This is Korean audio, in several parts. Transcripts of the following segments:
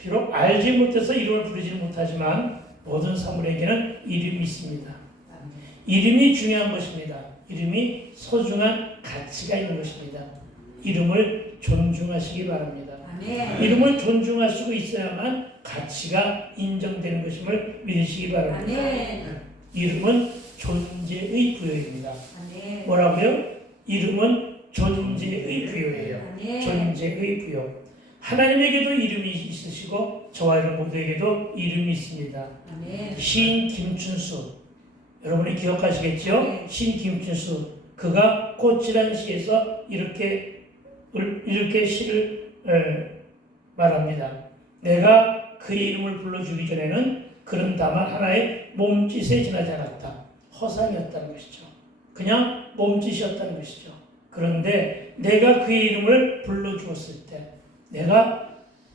비록 알지 못해서 이름을 부르지는 못하지만 모든 사물에게는 이름이 있습니다. 이름이 중요한 것입니다. 이름이 소중한 가치가 있는 것입니다. 이름을 존중하시기 바랍니다. 아멘. 이름을 존중하시고 있어야만 가치가 인정되는 것임을 믿으시기 바랍니다. 아멘. 이름은 존재의 부여입니다. 아멘. 뭐라고요? 이름은 존재의 부여예요. 아멘. 존재의 부여. 하나님에게도 이름이 있으시고 저와 여러분 모두에게도 이름이 있습니다. 아멘. 시인 김춘수, 여러분이 기억하시겠죠? 네. 시인 김춘수, 그가 꽃이라는 시에서 이렇게 시를 말합니다. 내가 그의 이름을 불러주기 전에는 그는 다만 하나의 몸짓에 지나지 않았다. 허상이었다는 것이죠. 그냥 몸짓이었다는 것이죠. 그런데 내가 그의 이름을 불러주었을 때, 내가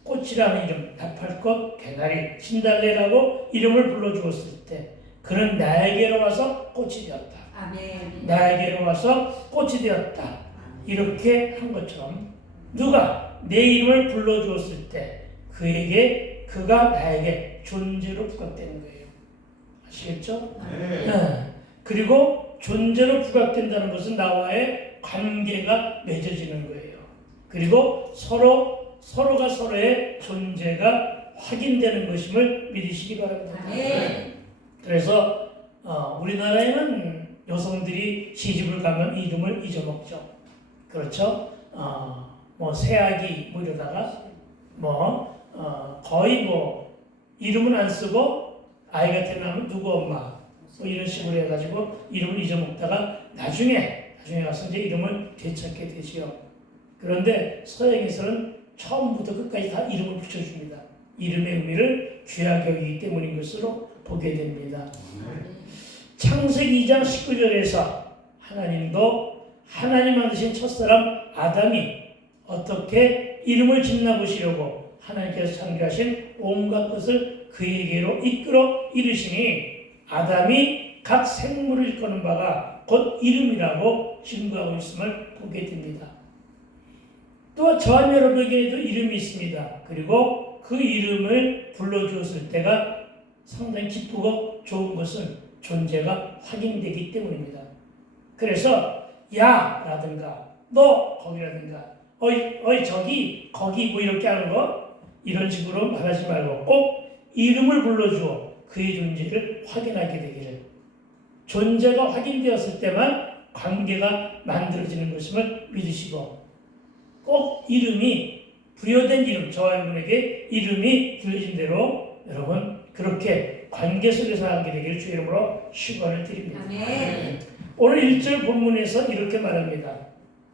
꽃이라는 이름, 나팔꽃, 개나리, 신달래라고 이름을 불러주었을 때 그는 나에게로 와서 꽃이 되었다. 아멘. 나에게로 와서 꽃이 되었다. 이렇게 한 것처럼 누가 내 이름을 불러주었을 때 그가 나에게 존재로 부각되는 거예요. 아시겠죠? 네. 그리고 존재로 부각된다는 것은 나와의 관계가 맺어지는 거예요. 그리고 서로가 서로의 존재가 확인되는 것임을 믿으시기 바랍니다. 아멘. 그래서 우리나라에는 여성들이 시집을 가면 이름을 잊어먹죠. 그렇죠? 뭐 새아기 뭐 이러다가 거의 이름은 안 쓰고 아이가 태어나면 누구 엄마 뭐 이런 식으로 해가지고 이름을 잊어먹다가 나중에 가서 이제 이름을 되찾게 되지요. 그런데 서양에서는 처음부터 끝까지 다 이름을 붙여줍니다. 이름의 의미를 귀하게 여기기 때문인 것으로 보게 됩니다. 창세기 2장 19절에서 하나님도 하나님 만드신 첫사람 아담이 어떻게 이름을 짓나 보시려고 하나님께서 창조하신 온갖 것을 그에게로 이끌어 이르시니 아담이 각 생물을 일컫는 바가 곧 이름이라고 증거하고 있음을 보게 됩니다. 또 저와 여러분에게도 이름이 있습니다. 그리고 그 이름을 불러주었을 때가 상당히 기쁘고 좋은 것은 존재가 확인되기 때문입니다. 그래서 야라든가 너 거기라든가 어이 저기 거기 뭐 이렇게 하는 거 이런 식으로 말하지 말고 꼭 이름을 불러주어 그의 존재를 확인하게 되기를, 존재가 확인되었을 때만 관계가 만들어지는 것임을 믿으시고 꼭 이름이 부여된 이름, 저와 여러분에게 이름이 들려진 대로 여러분 그렇게 관계 속에서 하게 되기를 주의 이름으로 축원을 드립니다. 아멘. 오늘 1절 본문에서 이렇게 말합니다.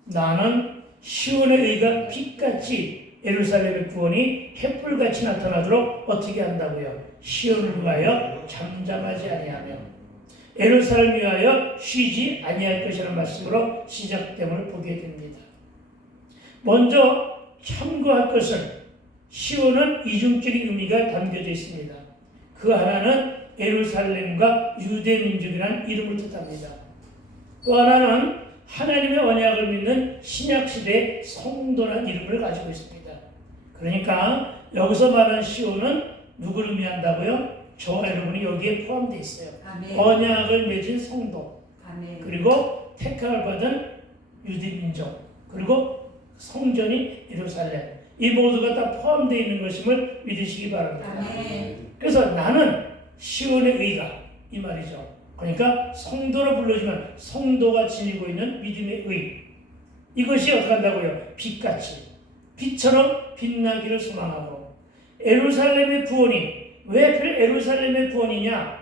나는 시온의 의가 빛같이 예루살렘의 구원이 햇불같이 나타나도록 어떻게 한다고요? 시온을 위하여 잠잠하지 아니하며 예루살렘을 위하여 쉬지 아니할 것이라는 말씀으로 시작됨을 보게 됩니다. 먼저 참고할 것은 시온은 이중적인 의미가 담겨져 있습니다. 그 하나는 예루살렘과 유대 민족이라는 이름을 뜻합니다. 또 하나는 하나님의 언약을 믿는 신약시대의 성도라는 이름을 가지고 있습니다. 그러니까 여기서 말하는 시온은 누구를 의미한다고요? 저와 여러분이 여기에 포함되어 있어요. 아멘. 언약을 맺은 성도, 아멘. 그리고 택함을 받은 유대 민족, 그리고 성전인 예루살렘, 이 모두가 다 포함되어 있는 것임을 믿으시기 바랍니다. 아멘. 그래서 나는 시온의 의가 이 말이죠. 그러니까 성도로 불러주면 성도가 지니고 있는 믿음의 의, 이것이 어떻게 한다고요? 빛같이, 빛처럼 빛나기를 소망하고. 예루살렘의 구원이 왜 하필 예루살렘의 구원이냐?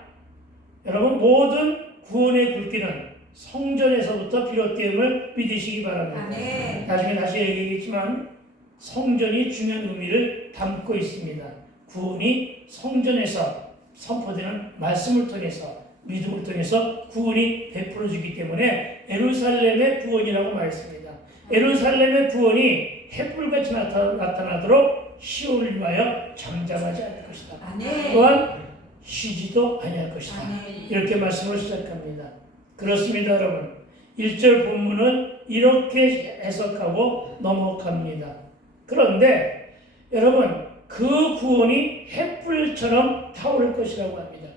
여러분 모든 구원의 불길은 성전에서부터 비롯됨을 믿으시기 바랍니다. 아멘. 나중에 다시 얘기하겠지만 성전이 중요한 의미를 담고 있습니다. 구원이 성전에서 선포되는 말씀을 통해서, 믿음을 통해서 구원이 베풀어지기 때문에 예루살렘의 구원이라고 말했습니다. 예루살렘의 구원이 햇불같이 나타나도록 시온을 위하여 잠잠하지 않을 것이다. 아멘. 또한 쉬지도 아니할 것이다. 아멘. 이렇게 말씀을 시작합니다. 그렇습니다, 여러분. 1절 본문은 이렇게 해석하고 넘어갑니다. 그런데 여러분 그 구원이 횃불처럼 타오를 것이라고 합니다.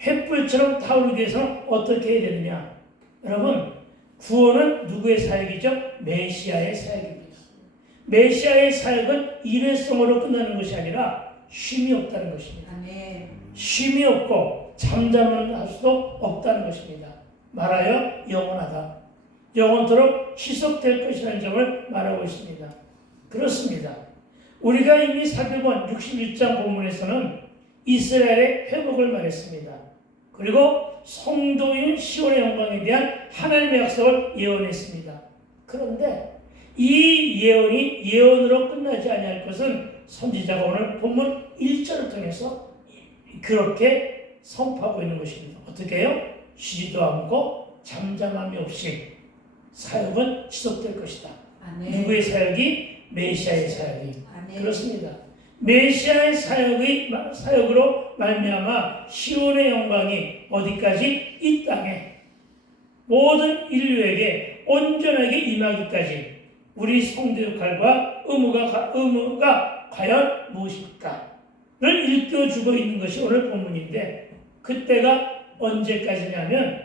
횃불처럼 타오르기 위해서는 어떻게 해야 되느냐? 여러분, 구원은 누구의 사역이죠? 메시아의 사역입니다. 메시아의 사역은 일회성으로 끝나는 것이 아니라 쉼이 없다는 것입니다. 쉼이 없고 잠잠할 수도 없다는 것입니다. 말하여 영원하다. 영원토록 지속될 것이라는 점을 말하고 있습니다. 그렇습니다. 우리가 이미 살펴본 61장 본문에서는 이스라엘의 회복을 말했습니다. 그리고 성도인 시온의 영광에 대한 하나님의 약속을 예언했습니다. 그런데 이 예언이 예언으로 끝나지 아니할 것은 선지자가 오늘 본문 1절을 통해서 그렇게 선포하고 있는 것입니다. 어떻게 해요? 쉬지도 않고 잠잠함이 없이 사역은 지속될 것이다. 아멘. 누구의 사역이? 메시아의 사역이. 아멘. 그렇습니다. 메시아의 사역으로 말미암아 시온의 영광이 어디까지? 이 땅에 모든 인류에게 온전하게 임하기까지 우리 성도 역할과 의무가 과연 무엇일까를 일깨워주고 있는 것이 오늘 본문인데, 그때가 언제까지냐면,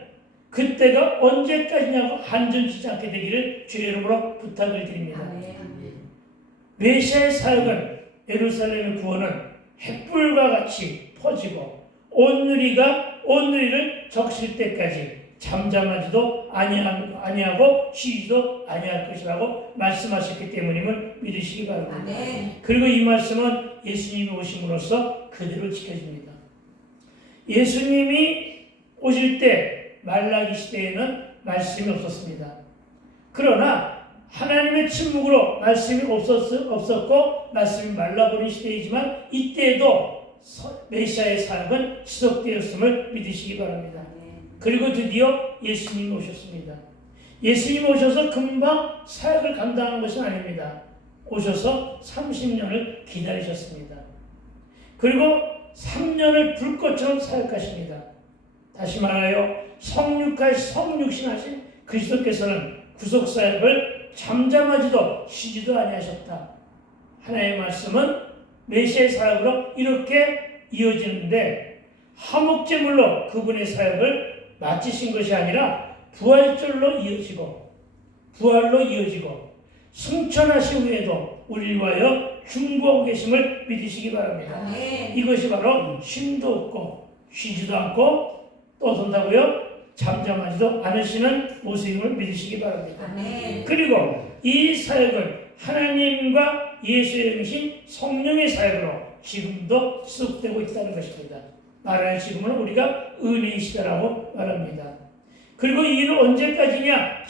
그때가 언제까지냐고 한전치지 않게 되기를 주의 이름으로 부탁을 드립니다. 메시아의 사역은, 예루살렘의 구원은 횃불과 같이 퍼지고 온 누리를 적실 때까지 잠잠하지도 아니하고 쉬지도 아니할 것이라고 말씀하셨기 때문임을 믿으시기 바랍니다. 아멘. 그리고 이 말씀은 예수님이 오심으로써 그대로 지켜집니다. 예수님이 오실 때 말라기 시대에는 말씀이 없었습니다. 그러나 하나님의 침묵으로 말씀이 없었고 말씀이 말라버린 시대이지만 이때에도 메시아의 사역은 지속되었음을 믿으시기 바랍니다. 그리고 드디어 예수님이 오셨습니다. 예수님이 오셔서 금방 사역을 감당한 것은 아닙니다. 오셔서 30년을 기다리셨습니다. 그리고 3년을 불꽃처럼 사역하십니다. 다시 말하여 성육신하신 그리스도께서는 구속사역을 잠잠하지도 쉬지도 아니하셨다. 하나님의 말씀은 메시아의 사역으로 이렇게 이어지는데, 화목제물로 그분의 사역을 마치신 것이 아니라 부활로 이어지고 승천하신 후에도 우리를 위하여 중보하고 계심을 믿으시기 바랍니다. 아멘. 이것이 바로 쉼도 없고 쉬지도 않고 또 돈다고요? 잠잠하지도 않으시는 모습임을 믿으시기 바랍니다. 아멘. 그리고 이 사역은 하나님과 예수의 영이신 성령의 사역으로 지금도 지속되고 있다는 것입니다. 말하는 지금은 우리가 은혜의 시대라고 말합니다. 그리고 이는 언제까지냐?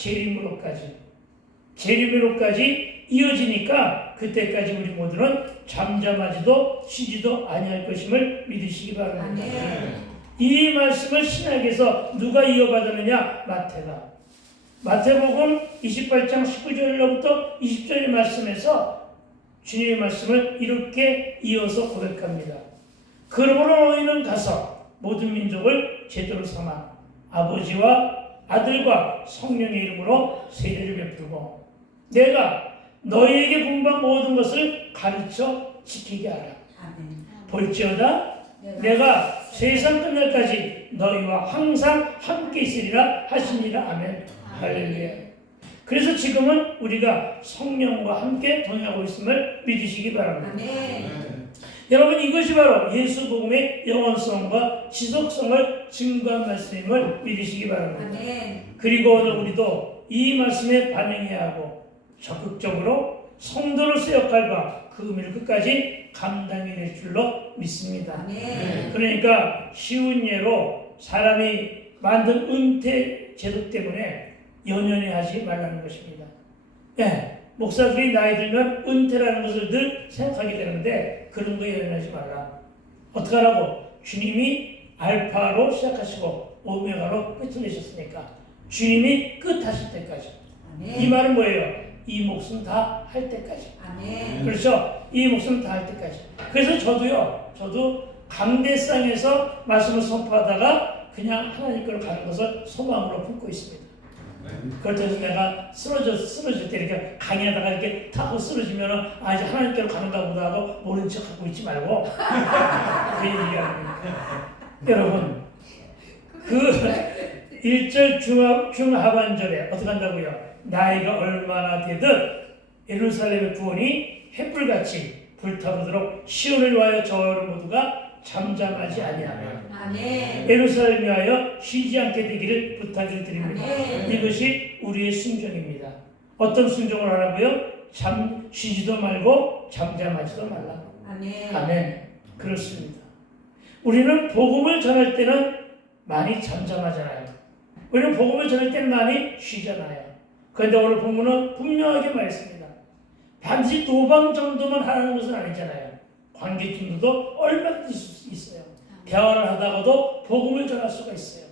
재림으로까지 이어지니까 그때까지 우리 모두는 잠잠하지도 쉬지도 아니할 것임을 믿으시기 바랍니다. 아멘. 이 말씀을 신약에서 누가 이어받았느냐? 마태복음 28장 19절로부터 20절의 말씀에서 주님의 말씀을 이렇게 이어서 고백합니다. 그러므로 너희는 가서 모든 민족을 제도로 삼아 아버지와 아들과 성령의 이름으로 세례를 베풀고 내가 너희에게 분부한 모든 것을 가르쳐 지키게 하라. 아멘. 볼지어다 내가 세상 끝날까지 너희와 항상 함께 있으리라 하시니라. 아멘. 할렐루야. 그래서 지금은 우리가 성령과 함께 동행하고 있음을 믿으시기 바랍니다. 아멘. 여러분, 이것이 바로 예수 복음의 영원성과 지속성을 증거한 말씀임을 믿으시기 바랍니다. 아멘. 그리고 오늘 우리도 이 말씀에 반응해야 하고 적극적으로 성도로서의 역할과 그 의미를 끝까지 감당해낼 줄로 믿습니다. 아멘. 그러니까 쉬운 예로 사람이 만든 은퇴 제도 때문에 연연해 하지 말라는 것입니다. 예, 목사들이 나이 들면 은퇴라는 것을 늘 생각하게 되는데 그런 거에 연연하지 말라. 어떡하라고? 주님이 알파로 시작하시고 오메가로 끝을 내셨으니까 주님이 끝하실 때까지. 아멘. 이 말은 뭐예요? 이 목숨 다 할 때까지. 아멘. 그렇죠? 이 목숨 다 할 때까지. 그래서 저도 강대상에서 말씀을 선포하다가 그냥 하나님 께로 가는 것을 소망으로 품고 있습니다. 그렇다고 해서 내가 쓰러질 때 이렇게 강의하다가 이렇게 타고 쓰러지면은 아 이제 하나님께로 가는가 보다 하고 모른 척 하고 있지 말고 그 얘기합니다. 여러분 그 1절 중하반절에 어떻게 한다고요? 나이가 얼마나 되든 예루살렘의 구원이 햇불같이 불타오르도록 시온을 위하여 저를 모두가 잠잠하지 아니하며 예루살렘 위하여 쉬지 않게 되기를 부탁을 드립니다. 이것이 우리의 순종입니다. 어떤 순종을 하라고요? 쉬지도 말고 잠잠하지도 말라. 아멘. 그렇습니다. 우리는 복음을 전할 때는 많이 잠잠하잖아요. 우리는 복음을 전할 때는 많이 쉬잖아요. 그런데 오늘 본문은 분명하게 말했습니다. 반드시 도방 정도만 하라는 것은 아니잖아요. 관계 정도도 얼마든지 있어요. 대화를 하다가도 복음을 전할 수가 있어요.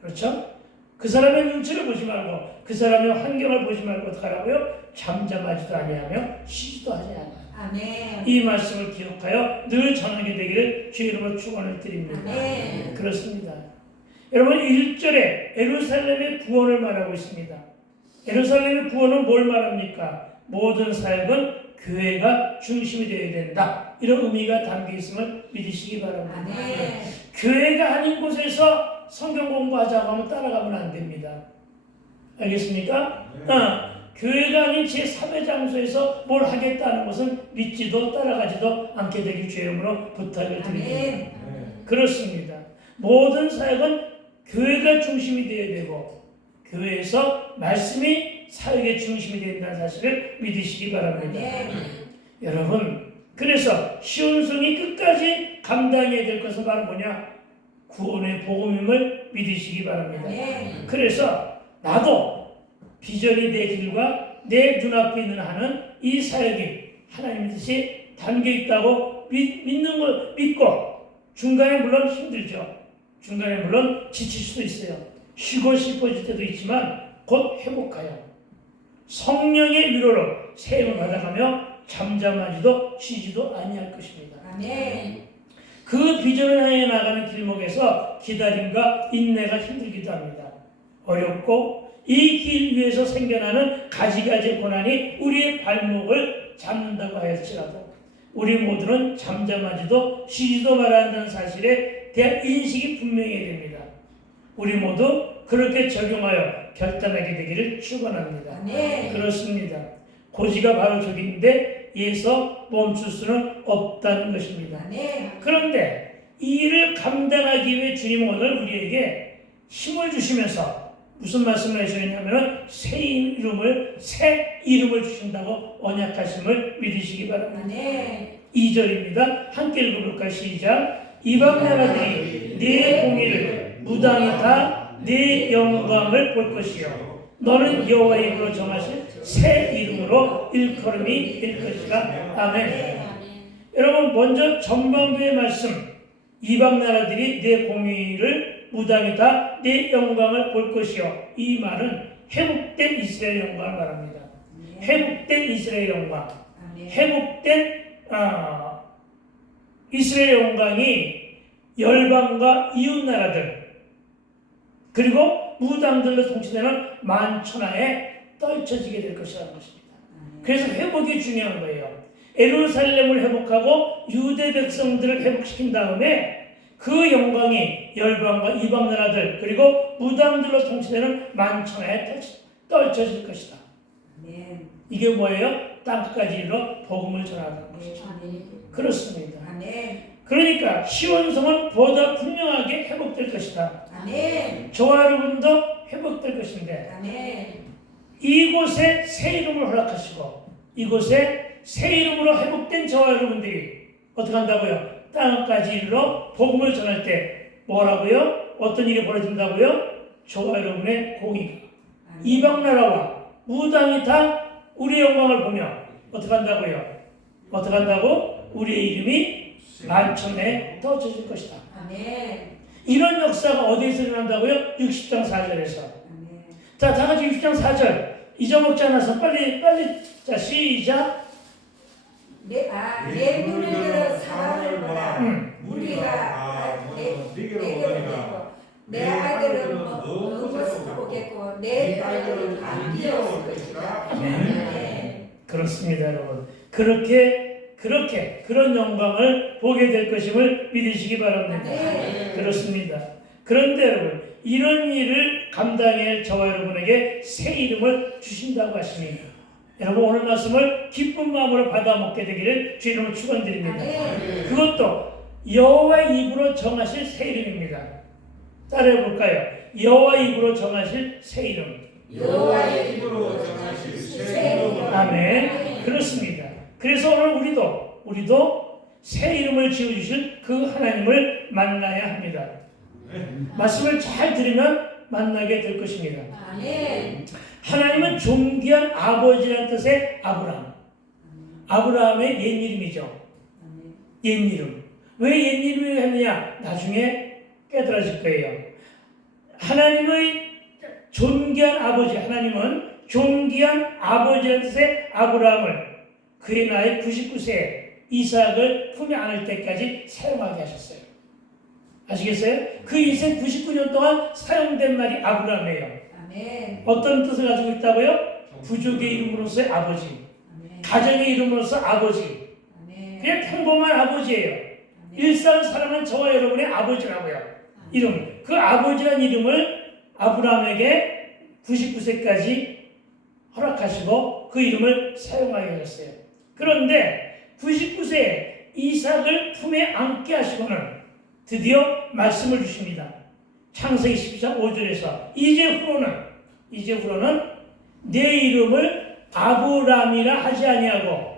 그렇죠? 그 사람의 눈치를 보지 말고 그 사람의 환경을 보지 말고 어떻게 하라고요? 잠잠하지도 아니하며 쉬지도 하지 않아요. 아멘. 이 말씀을 기억하여 늘 전하게 되기를 주의 이름으로 축원을 드립니다. 아멘. 그렇습니다. 여러분 1절에 예루살렘의 구원을 말하고 있습니다. 예루살렘의 구원은 뭘 말합니까? 모든 사역은 교회가 중심이 되어야 된다. 이런 의미가 담겨 있음을 믿으시기 바랍니다. 아멘. 교회가 아닌 곳에서 성경 공부하자고 하면 따라가면 안 됩니다. 알겠습니까? 교회가 아닌 제3의 장소에서 뭘 하겠다는 것은 믿지도 따라가지도 않게 되길 주의 이름으로 부탁을 드립니다. 그렇습니다. 모든 사역은 교회가 중심이 되어야 되고 교회에서 말씀이 사역의 중심이 된다는 사실을 믿으시기 바랍니다. 여러분 그래서 시온성이 끝까지 감당해야 될 것은 바로 뭐냐? 구원의 복음임을 믿으시기 바랍니다. 그래서 나도 비전이 내 길과 내 눈앞에 있는 하는 이 사역이 하나님의 뜻이 담겨 있다고 믿는 걸 믿고 중간에 물론 힘들죠. 중간에 물론 지칠 수도 있어요. 쉬고 싶어질 때도 있지만 곧 회복하여 성령의 위로로 세움을 받아가며 잠잠하지도 쉬지도 아니할 것입니다. 그 비전을 향해 나가는 길목에서 기다림과 인내가 힘들기도 합니다. 어렵고 이 길 위에서 생겨나는 가지가지 고난이 우리의 발목을 잡는다고 하였지라도 우리 모두는 잠잠하지도 쉬지도 말아야 한다는 사실에 대한 인식이 분명해야 됩니다. 우리 모두 그렇게 적용하여 결단하게 되기를 축원합니다. 그렇습니다. 고지가 바로 저기인데 예서 멈출 수는 없다는 것입니다. 그런데 이 일을 감당하기 위해 주님은 오늘 우리에게 힘을 주시면서 무슨 말씀을 해주셨냐면 새 이름을 주신다고 언약하심을 믿으시기 바랍니다. 2절입니다. 함께 읽어볼까요? 시작. 이방 나라들이 네 공의를 무당히 다 네 영광을 볼 것이요 너는 여호와의 이름으로 정하신 새 이름으로 일컬음이 될 것이라. 아멘. 여러분 먼저 전반부의 말씀 이방 나라들이 내 공의를 무당히 다 내 영광을 볼 것이요 이 말은 회복된 이스라엘 영광을 말합니다. 회복된 이스라엘 영광 회복된 이스라엘 영광이 열방과 이웃 나라들 그리고 무당들로 통치되는 만천하에 떨쳐지게 될 것이라는 것입니다. 그래서 회복이 중요한 거예요. 예루살렘을 회복하고 유대 백성들을 회복시킨 다음에 그 영광이 열방과 이방 나라들 그리고 무당들로 통치되는 만천하에 떨쳐질 것이다. 이게 뭐예요? 땅끝까지 이르러 복음을 전하는 것이죠. 그렇습니다. 그러니까 시온성은 보다 분명하게 회복될 것이다. 저와 여러분도 회복될 것인데 이곳에 새 이름을 허락하시고 이곳에 새 이름으로 회복된 저와 여러분들이 어떻게 한다고요? 땅까지 이르러 복음을 전할 때 뭐라고요? 어떤 일이 벌어진다고요? 저와 여러분의 공의가 이방 나라와 무당이 다 우리의 영광을 보며 어떻게 한다고요? 어떻게 한다고? 우리의 이름이 만천에 떨쳐질 것이다. 이런 역사가 어디에서 일어난다고요? 60장 4절에서. 자, 다 같이 60장 4절 잊어먹지 않아서 빨리 자 시작. 내 눈을 들어 사랑을 보라. 우리가 내게로 오거니와 내 아들은 무엇을 보겠고 내 딸들은 감기였을 것이다. 아멘. 그렇습니다, 여러분. 그런 영광을 보게 될 것임을 믿으시기 바랍니다. 그렇습니다. 그런데 여러분, 이런 일을 감당할 저와 여러분에게 새 이름을 주신다고 하십니다. 여러분, 오늘 말씀을 기쁜 마음으로 받아 먹게 되기를 주 이름으로 축원드립니다. 그것도 여호와 입으로 정하실 새 이름입니다. 따라해 볼까요? 여호와 입으로 정하실 새 이름. 여호와의 입으로 정하실 새 이름. 아멘. 그렇습니다. 그래서 오늘 우리도 새 이름을 지어주신 그 하나님을 만나야 합니다. 말씀을 잘 들으면 만나게 될 것입니다. 아멘. 하나님은 존귀한 아버지라는 뜻의 아브라함의 옛 이름이죠. 옛 이름. 왜 옛 이름을 했느냐? 나중에 깨달아질 거예요. 하나님의 존귀한 아버지, 하나님은 존귀한 아버지라는 뜻의 아브라함을 그의 나이 99세 이삭을 품에 안을 때까지 사용하게 하셨어요. 아시겠어요? 그 인생 99년 동안 사용된 말이 아브라함이에요. 아멘. 어떤 뜻을 가지고 있다고요? 부족의 이름으로서의 아버지, 아멘. 가정의 이름으로서 아버지, 아멘. 그냥 평범한 아버지예요. 일상 살아가는 저와 여러분의 아버지라고요. 이름. 그 아버지라는 이름을 아브라함에게 99세까지 허락하시고 그 이름을 사용하게 하셨어요. 그런데 99세에 이삭을 품에 안게 하시고는 드디어 말씀을 주십니다. 창세기 12장 5절에서 이제 후로는 내 이름을 아브람이라 하지 아니하고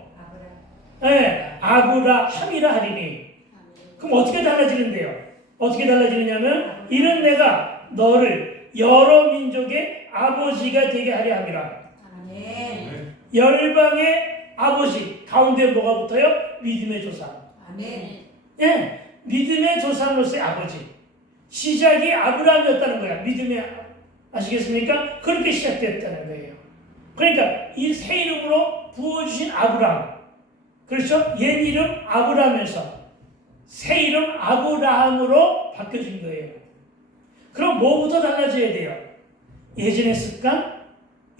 아브라함이라 하리니. 그럼 어떻게 달라지는데요? 어떻게 달라지느냐면 이는 내가 너를 여러 민족의 아버지가 되게 하려 함이라. 아멘. 열방의 아버지 가운데 뭐가 붙어요? 믿음의 조상. 아멘. 예, 믿음의 조상으로서의 아버지. 시작이 아브라함이었다는 거야. 믿음의 아시겠습니까? 그렇게 시작됐다는 거예요. 그러니까 이 새 이름으로 부어주신 아브라함. 그렇죠? 옛 이름 아브라함에서 새 이름 아브라함으로 바뀌어진 거예요. 그럼 뭐부터 달라져야 돼요? 예전의 습관,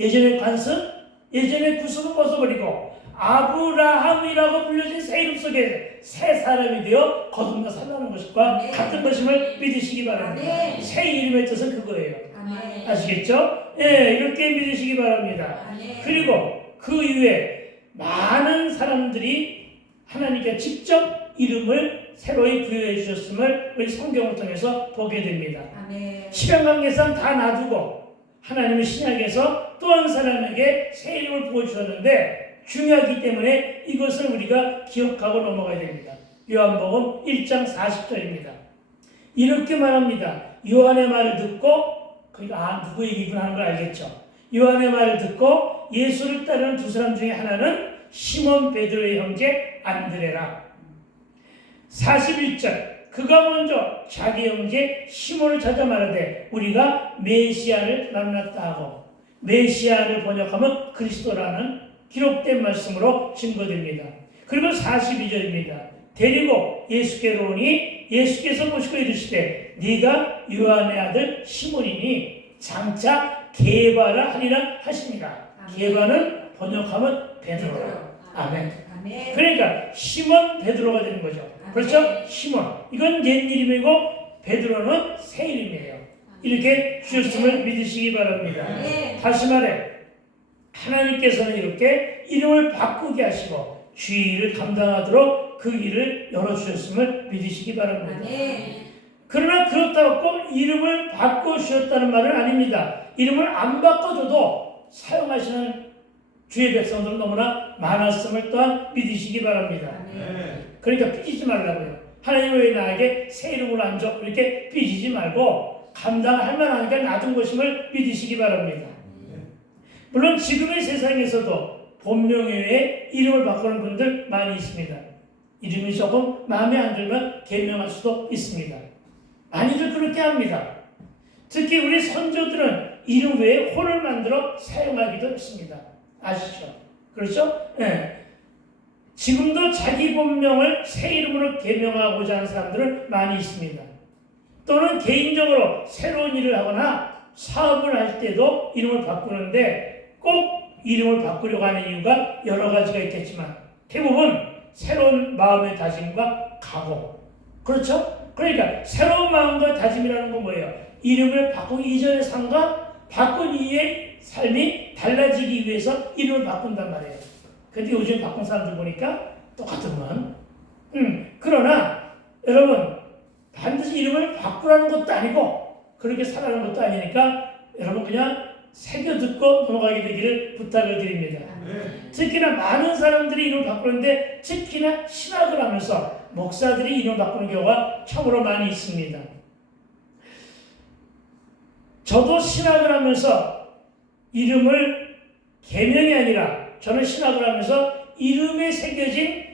예전의 관습, 예전의 구습을 벗어버리고 아브라함이라고 불려진 새 이름 속에 새 사람이 되어 거듭나 살라는 것과 네. 같은 것임을 믿으시기 바랍니다. 네. 새 이름의 뜻은 그거예요. 아멘. 아시겠죠? 예, 이렇게 믿으시기 바랍니다. 아멘. 그리고 그 이후에 많은 사람들이 하나님께 직접 이름을 새로이 부여해 주셨음을 우리 성경을 통해서 보게 됩니다. 아멘. 시간 관계상 다 놔두고 하나님은 신약에서 또 한 사람에게 새 이름을 부어주셨는데 중요하기 때문에 이것을 우리가 기억하고 넘어가야 됩니다. 요한복음 1장 40절입니다. 이렇게 말합니다. 요한의 말을 듣고 누구 얘기구나 하는 걸 알겠죠. 요한의 말을 듣고 예수를 따르는 두 사람 중에 하나는 시몬 베드로의 형제 안드레라. 41절 그가 먼저 자기 형제 시몬을 찾아 말하되 우리가 메시아를 만났다 하고 메시아를 번역하면 그리스도라는 기록된 말씀으로 증거됩니다. 그리고 42절입니다. 데리고 예수께로 오니 예수께서 보시고 이르시되 네가 요한의 아들 시몬이니 장차 게바라 하리라 하십니다. 게바는 번역하면 베드로. 아멘. 아멘. 그러니까 시몬 베드로가 되는 거죠. 그렇죠? 시몬. 이건 옛 이름이고 베드로는 새 이름이에요. 이렇게 주셨음을 믿으시기 바랍니다. 다시 말해 하나님께서는 이렇게 이름을 바꾸게 하시고 주의를 감당하도록 그 길을 열어주셨음을 믿으시기 바랍니다. 그러나 그렇다고 꼭 이름을 바꿔주셨다는 말은 아닙니다. 이름을 안 바꿔줘도 사용하시는 주의 백성들은 너무나 많았음을 또한 믿으시기 바랍니다. 그러니까 삐지지 말라고요. 하나님 왜 나에게 새 이름으로 안 줘? 이렇게 삐지지 말고 감당할 만하니까 놔둔 것임을 믿으시기 바랍니다. 물론 지금의 세상에서도 본명 외에 이름을 바꾸는 분들 많이 있습니다. 이름이 조금 마음에 안 들면 개명할 수도 있습니다. 많이들 그렇게 합니다. 특히 우리 선조들은 이름 외에 호를 만들어 사용하기도 했습니다. 아시죠? 그렇죠? 네. 지금도 자기 본명을 새 이름으로 개명하고자 하는 사람들은 많이 있습니다. 또는 개인적으로 새로운 일을 하거나 사업을 할 때도 이름을 바꾸는데 꼭 이름을 바꾸려고 하는 이유가 여러 가지가 있겠지만 대부분 새로운 마음의 다짐과 각오. 그렇죠? 그러니까 새로운 마음과 다짐이라는 건 뭐예요? 이름을 바꾸기 이전의 삶과 바꾼 이후의 삶이 달라지기 위해서 이름을 바꾼단 말이에요. 근데 요즘 바꾼 사람들 보니까 똑같은만. 그러나 여러분 반드시 이름을 바꾸라는 것도 아니고 그렇게 살아가는 것도 아니니까 여러분 그냥 새겨 듣고 넘어가게 되기를 부탁을 드립니다. 특히나 많은 사람들이 이름을 바꾸는데 특히나 신학을 하면서 목사들이 이름 바꾸는 경우가 참으로 많이 있습니다. 저도 신학을 하면서 이름을 계명이 아니라 저는 신학을 하면서 이름에 새겨진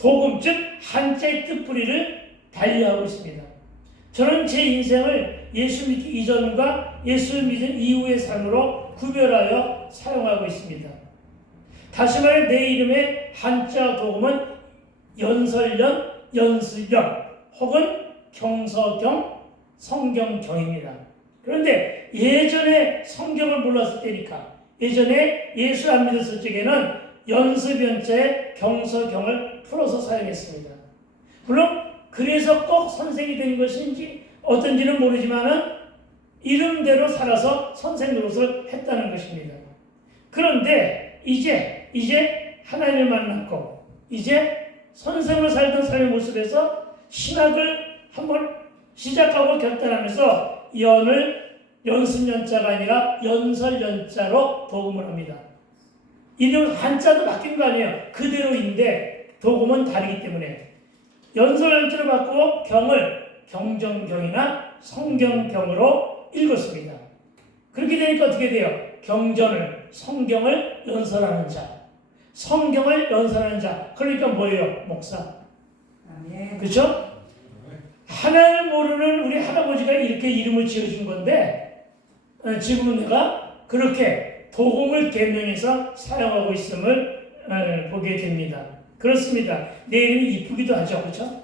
복음 즉 한자의 뜻풀이를 달리하고 있습니다. 저는 제 인생을 예수 믿기 이전과 예수 믿은 이후의 삶으로 구별하여 사용하고 있습니다. 다시 말해 내 이름의 한자 복음은 연설연, 연수연 혹은 경서경, 성경경입니다. 그런데 예전에 성경을 몰랐을 때니까 예전에 예수 안 믿었을 적에는 연수변자에 경서경을 풀어서 사용했습니다. 물론 그래서 꼭 선생이 된 것인지 어떤지는 모르지만은 이름대로 살아서 선생 노릇을 했다는 것입니다. 그런데 이제 하나님을 만났고 이제 선생으로 살던 삶의 모습에서 신학을 한번 시작하고 결단하면서 연을 연습연자가 아니라 연설연자로 복음을 합니다. 이름 한자도 바뀐 거 아니에요. 그대로인데 복음은 다르기 때문에 연설연자로 바꾸고 경을 경전경이나 성경경으로 읽었습니다. 그렇게 되니까 어떻게 돼요? 경전을 성경을 연설하는 자, 성경을 연설하는 자. 그러니까 뭐예요? 목사. 그렇죠? 하나님을 모르는 우리 할아버지가 이렇게 이름을 지어준 건데 지금은 내가 그렇게 복음을 계명해서 사용하고 있음을 보게 됩니다. 그렇습니다. 내 이름이 이쁘기도 하죠. 그렇죠?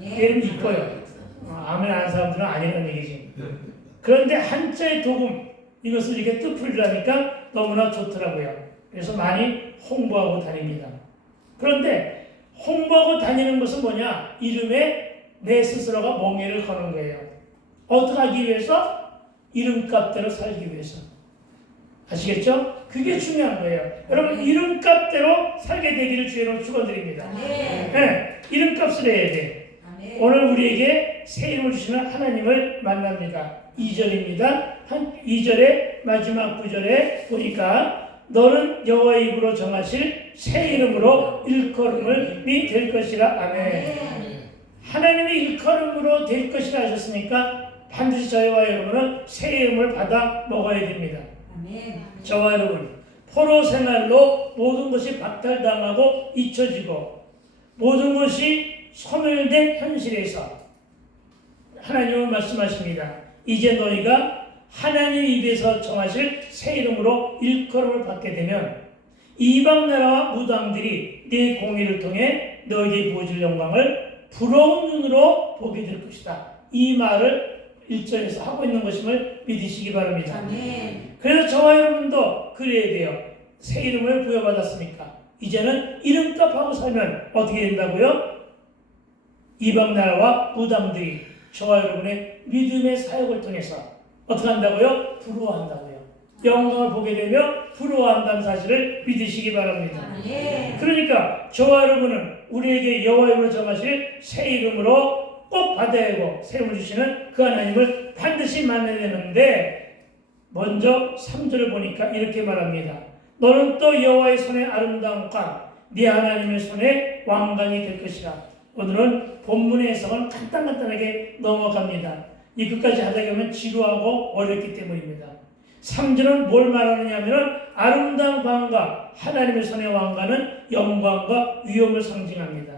내 이름이 이뻐요. 아멘 하는 사람들은 아니라는 얘기지. 그런데 한자의 복음 이것을 이렇게 뜻풀이라니까 너무나 좋더라고요. 그래서 많이 홍보하고 다닙니다. 그런데 홍보하고 다니는 것은 뭐냐? 이름에 내 스스로가 멍에를 거는 거예요. 어떻게 하기 위해서? 이름값대로 살기 위해서. 아시겠죠? 그게 중요한 거예요. 여러분 이름값대로 살게 되기를 주의로 축원드립니다. 네, 이름값을 해야 돼. 오늘 우리에게 새 이름을 주시는 하나님을 만납니다. 2절입니다. 2절의 마지막 구절에 보니까 너는 여호와의 입으로 정하실 새 이름으로 일컬음이 될 것이라. 아멘. 하나님의 일컬음으로 될 것이라 하셨으니까 반드시 저희와 여러분은 새 이름을 받아 먹어야 됩니다. 저와 여러분 포로 생활로 모든 것이 박탈당하고 잊혀지고 모든 것이 소멸된 현실에서 하나님은 말씀하십니다. 이제 너희가 하나님 입에서 정하실 새 이름으로 일컬음을 받게 되면 이방 나라와 무당들이 네 공의를 통해 너에게 부어질 영광을 부러운 눈으로 보게 될 것이다. 이 말을 1절에서 하고 있는 것임을 믿으시기 바랍니다. 그래서 저와 여러분도 그래야 돼요. 새 이름을 부여받았으니까 이제는 이름값하고 살면 어떻게 된다고요? 이방 나라와 무당들이 저와 여러분의 믿음의 사역을 통해서 어떻게 한다고요? 부러워한다고요. 영광을 보게 되며 부러워한다는 사실을 믿으시기 바랍니다. 그러니까 저와 여러분은 우리에게 여호와의 이름으로 정하실 새 이름으로 꼭 받아야 하고 새 이름을 주시는 그 하나님을 반드시 만나야 되는데 먼저 3절을 보니까 이렇게 말합니다. 너는 또 여호와의 손에 아름다운 관, 네 하나님의 손에 왕관이 될 것이라. 오늘은 본문의 해석은 간단하게 넘어갑니다. 이 끝까지 하다 보면 지루하고 어렵기 때문입니다. 3절은 뭘 말하느냐 하면 아름다운 관과 하나님의 손의 왕관은 영광과 위엄을 상징합니다.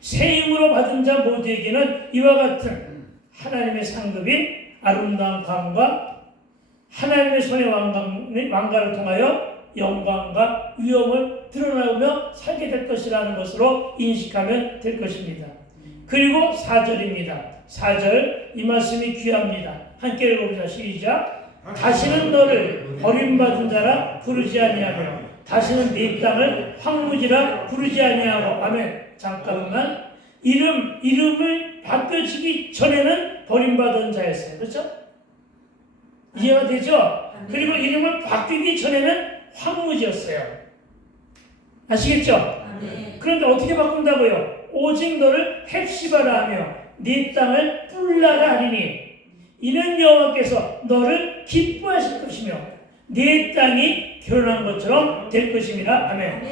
새 이름으로 받은 자 모두에게는 이와 같은 하나님의 상급인 아름다운 관과 하나님의 손의 왕관을 통하여 영광과 위엄을 드러나며 살게 될 것이라는 것으로 인식하면 될 것입니다. 그리고 4절입니다. 4절 이 말씀이 귀합니다. 함께 읽어보자. 시작. 다시는 너를 버림받은 자라 부르지 아니하며 다시는 네 땅을 황무지라 부르지 아니하고. 아멘. 잠깐만. 이름을 바뀌어지기 전에는 버림받은 자였어요. 그렇죠? 이해가 되죠? 그리고 이름을 바뀌기 전에는 황무지였어요. 아시겠죠? 그런데 어떻게 바꾼다고요? 오직 너를 헵시바라 하며 네 땅을 뿔라라 하리니 이는 여호와께서 너를 기뻐하실 것이며 네 땅이 결혼한 것처럼 될 것임이라. 아멘.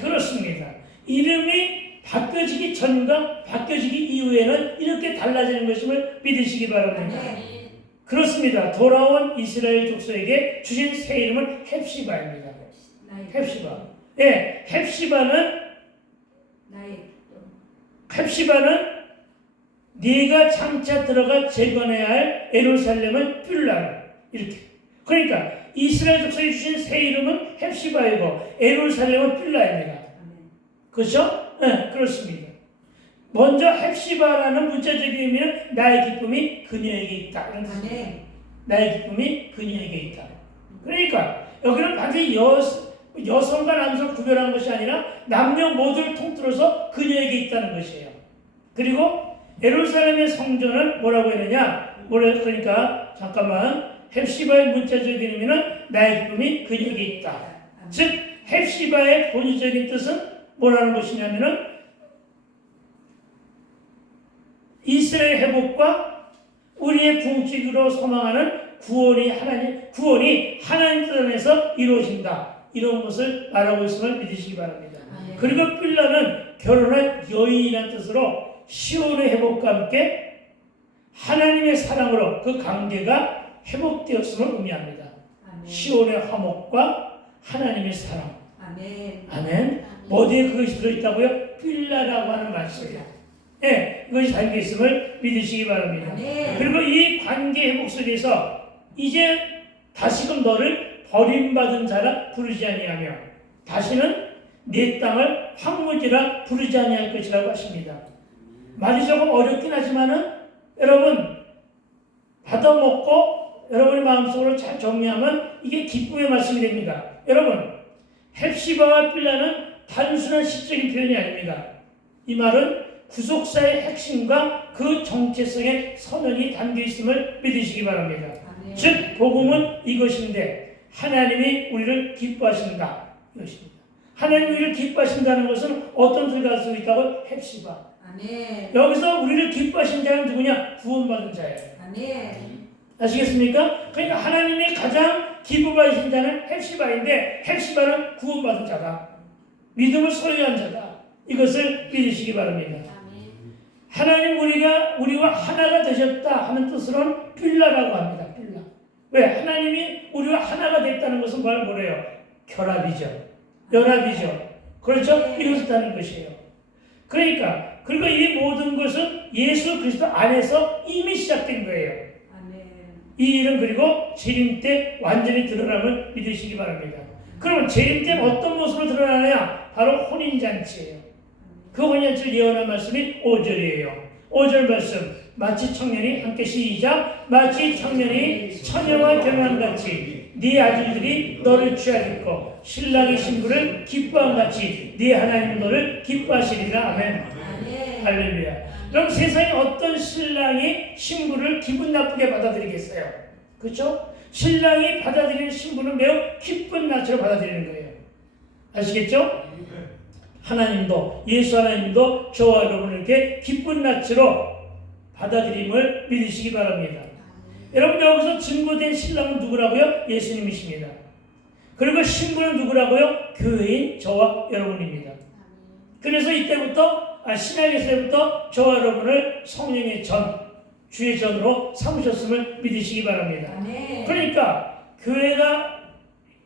그렇습니다. 이름이 바뀌어지기 전과 바뀌어지기 이후에는 이렇게 달라지는 것임을 믿으시기 바랍니다. 그렇습니다. 돌아온 이스라엘 족속에게 주신 새 이름은 헵시바입니다. 헵시바. 예, 헵시바는 네가 장차 들어가 재건해야 할 예루살렘은 뿔라. 이렇게. 그러니까 이스라엘 족속에 주신 새 이름은 헵시바이고 예루살렘은 뿔라입니다. 그렇죠? 네, 그렇습니다. 먼저 헵시바라는 문자적인 의미는 나의 기쁨이 그녀에게 있다. 이런 뜻입니다. 나의 기쁨이 그녀에게 있다. 그러니까 여기는 반드시 여성과 남성 구별한 것이 아니라 남녀 모두를 통틀어서 그녀에게 있다는 것이에요. 그리고 예루살렘의 성전은 뭐라고 했느냐? 그러니까 잠깐만. 헵시바의 문자적인 의미는 나의 기쁨이 그녀에게 있다. 즉 헵시바의 본의적인 뜻은 뭐라는 것이냐면은 이스라엘 회복과 우리의 궁극으로 소망하는 구원이 하나님 뜻 안에서 이루어진다. 이런 것을 말하고 있음을 믿으시기 바랍니다. 그리고 뿔라는 결혼한 여인이라는 뜻으로 시온의 회복과 함께 하나님의 사랑으로 그 관계가 회복되었음을 의미합니다. 시온의 화목과 하나님의 사랑. 아멘. 어디에 그것이 들어있다고요? 뿔라라고 하는 말씀이에요. 네, 이것이 담겨 있음을 믿으시기 바랍니다. 그리고 이 관계 회복 속에서 이제 다시금 너를 버림받은 자라 부르지 아니하며 다시는 네 땅을 황무지라 부르지 아니할 것이라고 하십니다. 말이 조금 어렵긴 하지만은 여러분 받아먹고 여러분의 마음속으로 잘 정리하면 이게 기쁨의 말씀이 됩니다. 여러분 헵시바와 뿔라는 단순한 시적인 표현이 아닙니다. 이 말은 구속사의 핵심과 그 정체성의 선언이 담겨 있음을 믿으시기 바랍니다. 즉 복음은 이것인데 하나님이 우리를 기뻐하신다. 이것입니다. 하나님이 우리를 기뻐하신다는 것은 어떤 뜻을 가지고 있다고? 헵시바. 여기서 우리를 기뻐하신 자는 누구냐? 구원받은 자예요. 아시겠습니까? 그러니까 하나님이 가장 기뻐하신 자는 헵시바인데 헵시바는 구원받은 자다. 믿음을 소유한 자다. 이것을 믿으시기 바랍니다. 하나님 우리와 하나가 되셨다 하는 뜻으로는 뿔라라고 합니다. 뿔라. 왜? 하나님이 우리와 하나가 됐다는 것은 뭐래요? 결합이죠. 연합이죠. 그렇죠? 이루어졌다는 것이에요. 그러니까 그리고 이 모든 것은 예수 그리스도 안에서 이미 시작된 거예요. 이 일은 그리고 재림 때 완전히 드러남을 믿으시기 바랍니다. 그러면 재림 때는 어떤 모습으로 드러나느냐? 바로 혼인잔치예요. 그 혼인잔치를 예언한 말씀이 5절이에요. 5절 말씀 마치 청년이 함께 시작 마치 청년이 처녀와 결혼한같이 네 아들들이 너를 취하겠고 신랑이 신부를 기뻐한같이 네 하나님 너를 기뻐하시리라. 아멘. 할렐루야. 그럼 세상에 어떤 신랑이 신부를 기분 나쁘게 받아들이겠어요? 그렇죠? 신랑이 받아들이는 신부는 매우 기쁜 낯으로 받아들이는 거예요. 아시겠죠? 하나님도 예수 하나님도 저와 여러분을 이렇게 기쁜 낯으로 받아들임을 믿으시기 바랍니다. 여러분 여기서 증거된 신랑은 누구라고요? 예수님이십니다. 그리고 신부는 누구라고요? 교회인 저와 여러분입니다. 그래서 이때부터 신약에서부터 저와 여러분을 성령의 전, 주의 전으로 삼으셨음을 믿으시기 바랍니다. 그러니까 교회가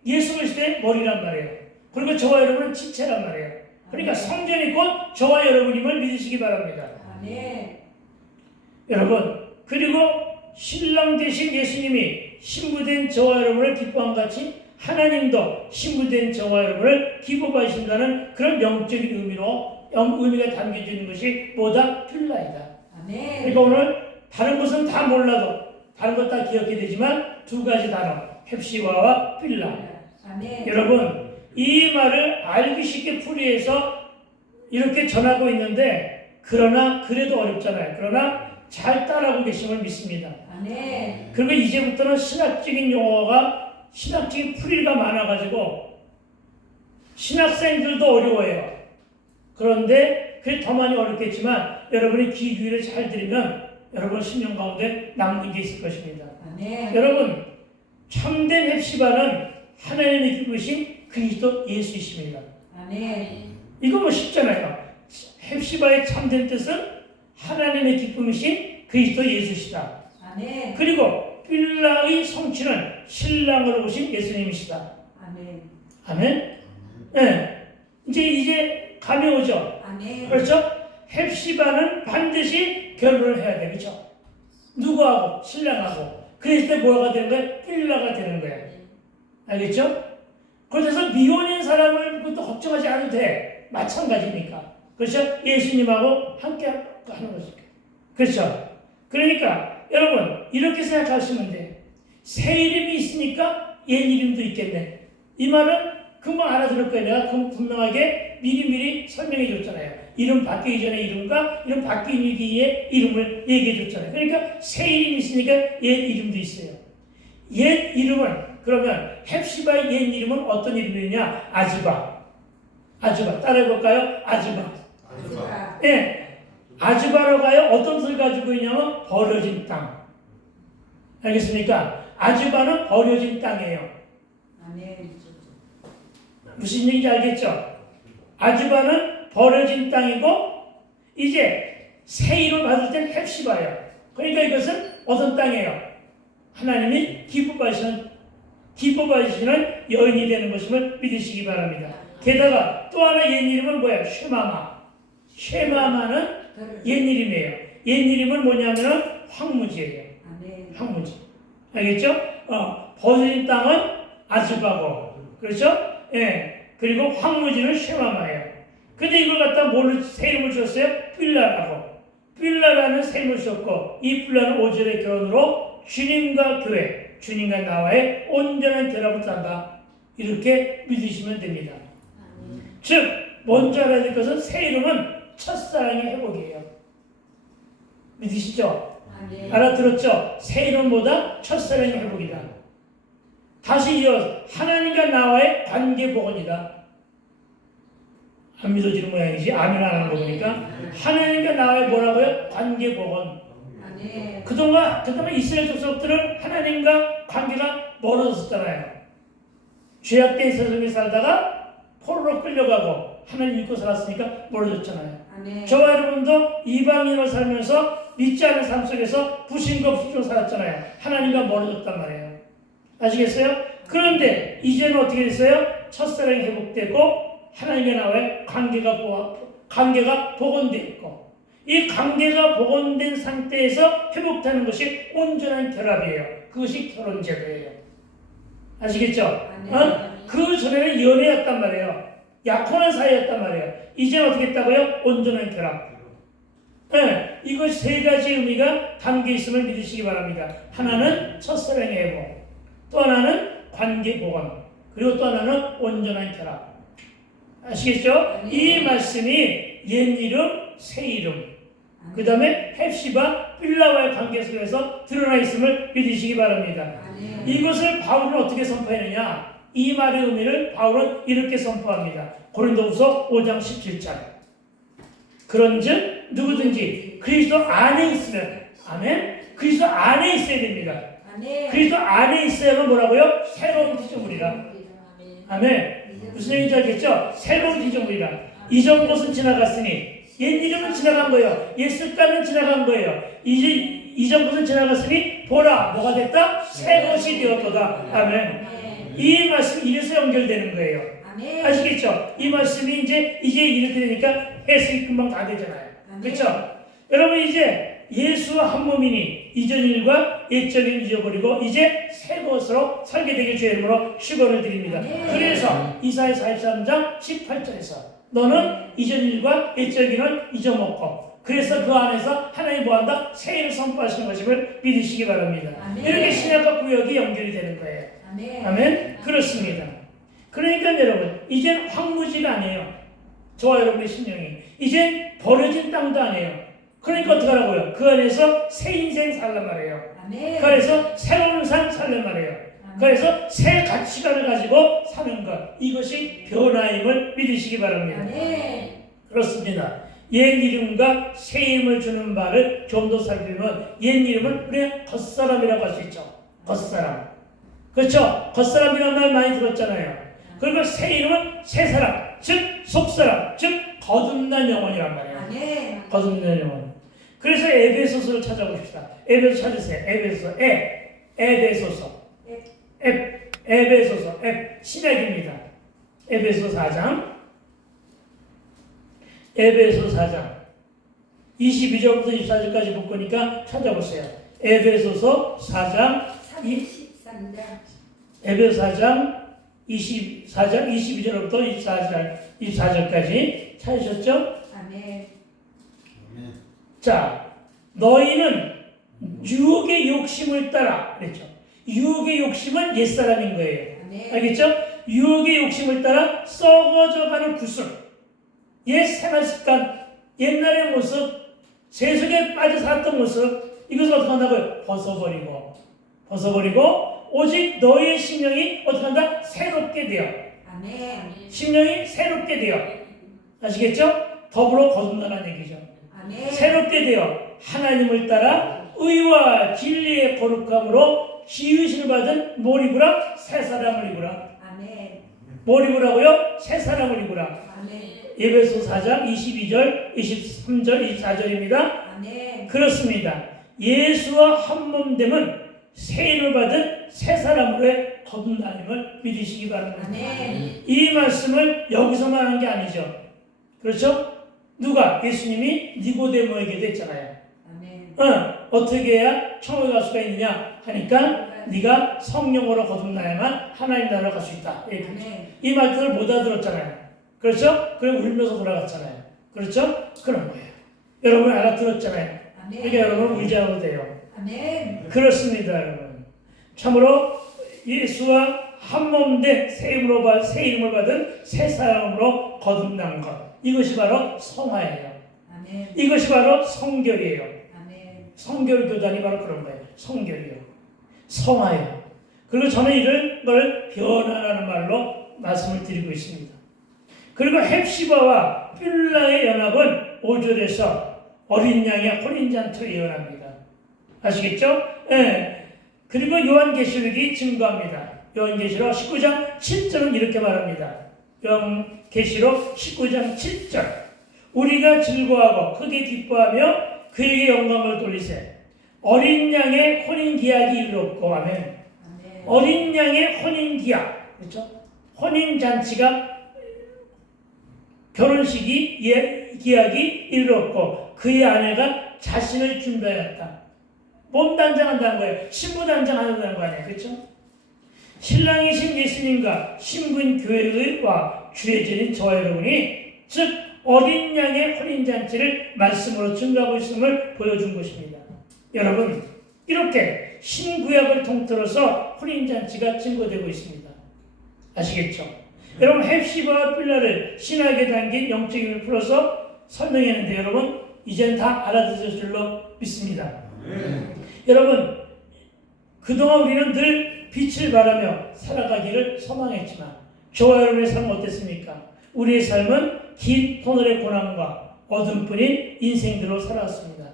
예수 그리스도의 머리란 말이에요. 그리고 저와 여러분은 지체란 말이에요. 그러니까 성전이 곧 저와 여러분임을 믿으시기 바랍니다. 여러분 그리고 신랑 되신 예수님이 신부된 저와 여러분을 기뻐한 같이 하나님도 신부된 저와 여러분을 기뻐하신다는 그런 영적인 의미가 담겨져 있는 것이 뭐다? 뿔라이다. 그러니까 오늘 다른 것은 다 몰라도 다른 것 다 기억해야 되지만 두 가지 단어, 헵시바와 빌라. 아멘. 여러분, 이 말을 알기 쉽게 풀이해서 이렇게 전하고 있는데, 그러나 그래도 어렵잖아요. 그러나 잘 따라하고 계심을 믿습니다. 아멘. 그리고 이제부터는 신학적인 용어가, 신학적인 풀이가 많아가지고 신학생들도 어려워해요. 그런데 그게 더 많이 어렵겠지만 여러분이 귀 기울여 잘 들으면 여러분 심령 가운데 남는 게 있을 것입니다. 아멘. 여러분, 참된 헵시바는 하나님이 기쁘신 그리스도 예수이십니다. 아멘. 이거 뭐 쉽잖아요. 헵시바의 참된 뜻은 하나님의 기쁨이신 그리스도 예수시다. 아멘. 그리고 빌라의 성취는 신랑으로 오신 예수님이시다. 아멘. 아멘. 네. 이제 감이 오죠. 아멘. 그렇죠? 헵시바는 반드시 결혼을 해야 돼, 그렇죠? 누구하고? 신랑하고. 그랬을 때 뭐가 되는 거야? 빌라가 되는 거야. 알겠죠? 그래서 미혼인 사람을 그것도 걱정하지 않아도 돼. 마찬가지니까. 그렇죠? 예수님하고 함께 하는 거죠. 그렇죠? 그러니까 여러분 이렇게 생각하시면 돼. 새 이름이 있으니까 옛 이름도 있겠네. 이 말은 금방 알아들을 거예요. 내가 분명하게 미리미리 설명해 줬잖아요. 이름 바뀌기 전에 이름과 이름 바뀌기 뒤에 이름을 얘기해 줬잖아요. 그러니까 새 이름이 있으니까 옛 이름도 있어요. 옛 이름은 그러면 헵시바의 옛 이름은 어떤 이름이냐? 아즈바. 아즈바. 따라해볼까요? 아즈바. 아즈바. 예. 아즈바로 가요. 어떤 뜻을 가지고 있냐면 버려진 땅. 알겠습니까? 아즈바는 버려진 땅이에요. 아멘. 무슨 얘기인지 알겠죠? 아즈바는 버려진 땅이고 이제 새 이름 받을 땐 헵시바예요. 그러니까 이것은 어떤 땅이에요? 하나님이 기뻐하시는 여인이 되는 것임을 믿으시기 바랍니다. 게다가 또 하나 옛 이름은 뭐예요? 쉐마마. 쉐마마는 옛 이름이에요. 옛 이름은 뭐냐면 황무지예요. 아멘. 황무지. 알겠죠? 버려진 땅은 아즈바고, 그렇죠? 예. 그리고 황무지는 쉐마마예요. 근데 이걸 갖다 뭘로 새 이름을 줬어요? 빌라라고. 빌라라는 새 이름을 줬고, 이 빌라는 5절의 결혼으로 주님과 교회, 주님과 나와의 온전한 결합을 한다. 이렇게 믿으시면 됩니다. 즉, 먼저 알아야 될 것은 새 이름은 첫사랑의 회복이에요. 믿으시죠? 아멘. 알아들었죠? 새 이름보다 첫사랑의 회복이다. 다시 이어 하나님과 나와의 관계 복원이다. 안 믿어지는 모양이지. 아멘 안 하는 거 보니까 하나님과 나와의 뭐라고요? 관계 복원. 아멘. 그동안 이스라엘 족속들은 하나님과 관계가 멀어졌잖아요. 죄악된 세상에 살다가 포로로 끌려가고 하나님 믿고 살았으니까 멀어졌잖아요. 아멘. 저와 여러분도 이방인으로 살면서 믿지 않은 삶 속에서 부신과 부신으로 살았잖아요. 하나님과 멀어졌단 말이에요. 아시겠어요? 그런데 이제는 어떻게 됐어요? 첫사랑이 회복되고 하나님과 나와의 관계가 복원되어 있고 이 관계가 복원된 상태에서 회복되는 것이 온전한 결합이에요. 그것이 결혼제도예요. 아시겠죠? 그 전에는 연애였단 말이에요. 약혼한 사이였단 말이에요. 이제는 어떻게 했다고요? 온전한 결합. 네, 이것 세 가지 의미가 담겨 있음을 믿으시기 바랍니다. 하나는 첫사랑의 회복, 또 하나는 관계 복원, 그리고 또 하나는 온전한 결합. 아시겠죠? 이 말씀이 옛 이름, 새 이름, 그 다음에 헵시바, 빌라와의 관계 속에서 드러나 있음을 믿으시기 바랍니다. 이것을 바울은 어떻게 선포했느냐? 이 말의 의미를 바울은 이렇게 선포합니다. 고린도후서 5장 17절. 그런즉 누구든지 그리스도 안에 있으면, 아멘? 그리스도 안에 있어야 됩니다. 아멘. 그리스도 안에 있어야만 뭐라고요? 새로운 피조물이라. 아멘. 무슨 얘기인지 알겠죠? 새로운 피조물이라. 이전 것은 지나갔으니 옛 이름은 지나간 거예요. 옛 습관은 지나간 거예요. 이제 이전 것은 지나갔으니 보라 뭐가 됐다? 새 것이 되었도다. 아멘. 이 말씀이 이래서 연결되는 거예요. 아멘. 아시겠죠? 이 말씀이 이제 이렇게 되니까 해석이 금방 다 되잖아요. 그렇죠? 여러분 이제 예수와 한 몸이니 이전 일과 옛적 일을 잊어버리고 이제 새 것으로 살게 되길 주의 이름으로 축원을 드립니다. 그래서 이사야 43장 18절에서 너는 이전 일과 옛적 일은 잊어먹고 그래서 그 안에서 하나님 뭐한다? 새 일을 선포하시는 것임을 믿으시기 바랍니다. 아멘. 이렇게 신약과 구약이 연결이 되는 거예요. 아멘. 아멘? 그렇습니다. 그러니까 여러분, 이젠 황무지가 아니에요. 저와 여러분의 심령이. 이젠 버려진 땅도 아니에요. 그러니까 어떻게 하라고요? 그 안에서 새 인생 살란 말이에요. 아멘. 그 안에서 새로운 삶 살란 말이에요. 그 안에서 새 가치관을 가지고 사는 것. 이것이 변화임을 믿으시기 바랍니다. 아멘. 그렇습니다. 옛 이름과 새 이름을 주는 바를 좀 더 살피면 옛 이름은 우리가 겉사람이라고 할 수 있죠. 겉사람. 그렇죠? 겉사람이라는 말 많이 들었잖아요. 그리고 새 이름은 새 사람, 즉 속사람, 즉 거듭난 영혼이란 말이에요. 아멘. 거듭난 영혼. 그래서 에베소서를 찾아보십시다. 에베소 찾으세요. 에베소서. 에베소서. 에베소서. 신약입니다. 에베소 4장. 에베소 4장 22절부터 24절까지 볼 거니까 찾아보세요. 에베소서 4장 33장. 에베소 4장 22절부터 24절까지 찾으셨죠? 아멘. 자, 너희는 유혹의 욕심을 따라 그랬죠. 유혹의 욕심은 옛사람인 거예요. 아멘. 알겠죠? 유혹의 욕심을 따라 썩어져가는 구슬, 옛 생활 습관, 옛날의 모습, 세속에 빠져 살았던 모습, 이것을 어떻게 한다고요? 벗어버리고 오직 너희의 심령이 어떻게 한다? 새롭게 되어. 아멘. 심령이 새롭게 되어. 아시겠죠? 더불어 거듭나는 얘기죠. 아멘. 새롭게 되어 하나님을 따라 의와 진리의 거룩함으로 지으심을 받은 뭘 입으라? 새 사람을 입으라. 아멘. 뭘 입으라고요? 새 사람을 입으라. 아멘. 에베소 4장 22절, 23절, 24절입니다. 아멘. 그렇습니다. 예수와 한몸됨은 새 이름을 받은 새 사람으로의 거듭남임을 믿으시기 바랍니다. 아멘. 이 말씀을 여기서만 한 게 아니죠. 그렇죠? 누가? 예수님이 니고데모에게도 했잖아요. 아멘. 어떻게 해야 천국에 갈 수가 있느냐 하니까 네가 성령으로 거듭나야만 하나님 나라로 갈 수 있다. 아멘. 이 말들을 못 알아들었잖아요. 그렇죠? 그럼 울면서 돌아갔잖아요. 그렇죠? 그런 거예요. 여러분 알아들었잖아요. 아멘. 그러니까 여러분 울지 않아도 돼요. 아멘. 그렇습니다, 여러분. 참으로 예수와 한몸된 새 이름을 받은 새 사람으로 거듭난 것. 이것이 바로 성화예요. 아멘. 이것이 바로 성결이에요. 아멘. 성결 교단이 바로 그런 거예요. 성결이요. 성화예요. 그리고 저는 이걸 변화라는 말로 말씀을 드리고 있습니다. 그리고 헵시바와 뷸라의 연합은 5절에서 어린 양의 혼인잔치로 예언합니다. 아시겠죠? 예. 그리고 요한계시록이 증거합니다. 요한계시록 19장 7절은 이렇게 말합니다. 요한계시록 19장 7절. 우리가 즐거워하고 크게 기뻐하며 그에게 영광을 돌리세. 어린 양의 혼인기약이 이르렀고, 아멘. 아멘. 어린 양의 혼인기약. 그렇죠? 혼인잔치가 결혼식이 기약이 이르렀고 그의 아내가 자신을 준비하였다. 몸 단장한다는 거예요. 신부 단장한다는 거 아니에요. 그렇죠? 신랑이신 예수님과 신부인 교회와 주의제인 저와 여러분이 즉 어린 양의 혼인잔치를 말씀으로 증거하고 있음을 보여준 것입니다. 여러분 이렇게 신구약을 통틀어서 혼인잔치가 증거되고 있습니다. 아시겠죠? 여러분 헵시바와 뷸라를 신학에 담긴 영적 힘을 풀어서 설명했는데 여러분 이젠 다 알아듣을 줄로 믿습니다. 여러분 그동안 우리는 늘 빛을 바라며 살아가기를 소망했지만 저와 여러분의 삶은 어땠습니까? 우리의 삶은 긴 터널의 고난과 어둠뿐인 인생들로 살아왔습니다.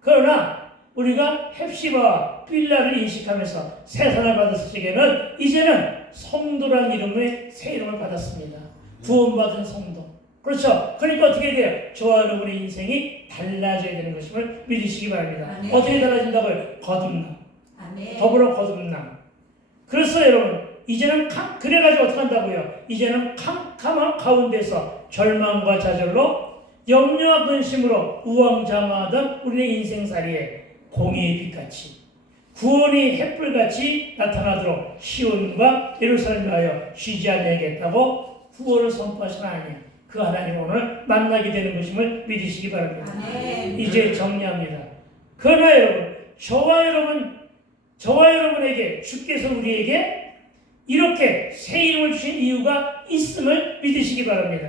그러나 우리가 헵시바와 뷸라를 인식하면서 새 산을 받았을 적에는 이제는 성도란 이름의 새 이름을 받았습니다. 구원받은 성도. 그렇죠? 그러니까 어떻게 돼요? 저와 여러분의 인생이 달라져야 되는 것임을 믿으시기 바랍니다. 아멘. 어떻게 달라진다고요? 거듭남. 아멘. 더불어 거듭남. 그래서 여러분 이제는 그래가지고 어떻게 한다고요? 이제는 캄캄한 가운데서 절망과 좌절로 염려와 근심으로 우왕좌왕하던 우리의 인생살이에 공의의 빛같이 구원의 햇불같이 나타나도록 시온과 예루살렘을 하여 쉬지 않게 하겠다고 구원을 선포하신 하나님. 그 하나님을 오늘 만나게 되는 것임을 믿으시기 바랍니다. 아멘. 이제 정리합니다. 그러나 여러분, 저와 여러분에게 주께서 우리에게 이렇게 새 이름을 주신 이유가 있음을 믿으시기 바랍니다.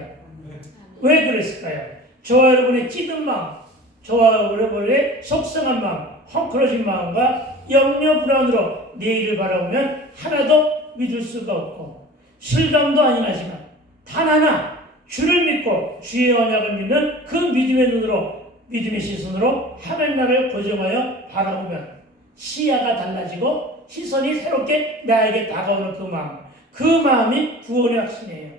왜 그랬을까요? 저와 여러분의 찌든 마음, 저와 여러분의 속상한 마음, 헝클어진 마음과 염려 불안으로 내일을 바라보면 하나도 믿을 수가 없고 실감도 아니 나지만 단 하나 주를 믿고 주의 언약을 믿는 그 믿음의 눈으로, 믿음의 시선으로 하늘 나라를 고정하여 바라보면 시야가 달라지고 시선이 새롭게 나에게 다가오는 그 마음이 구원의 확신이에요.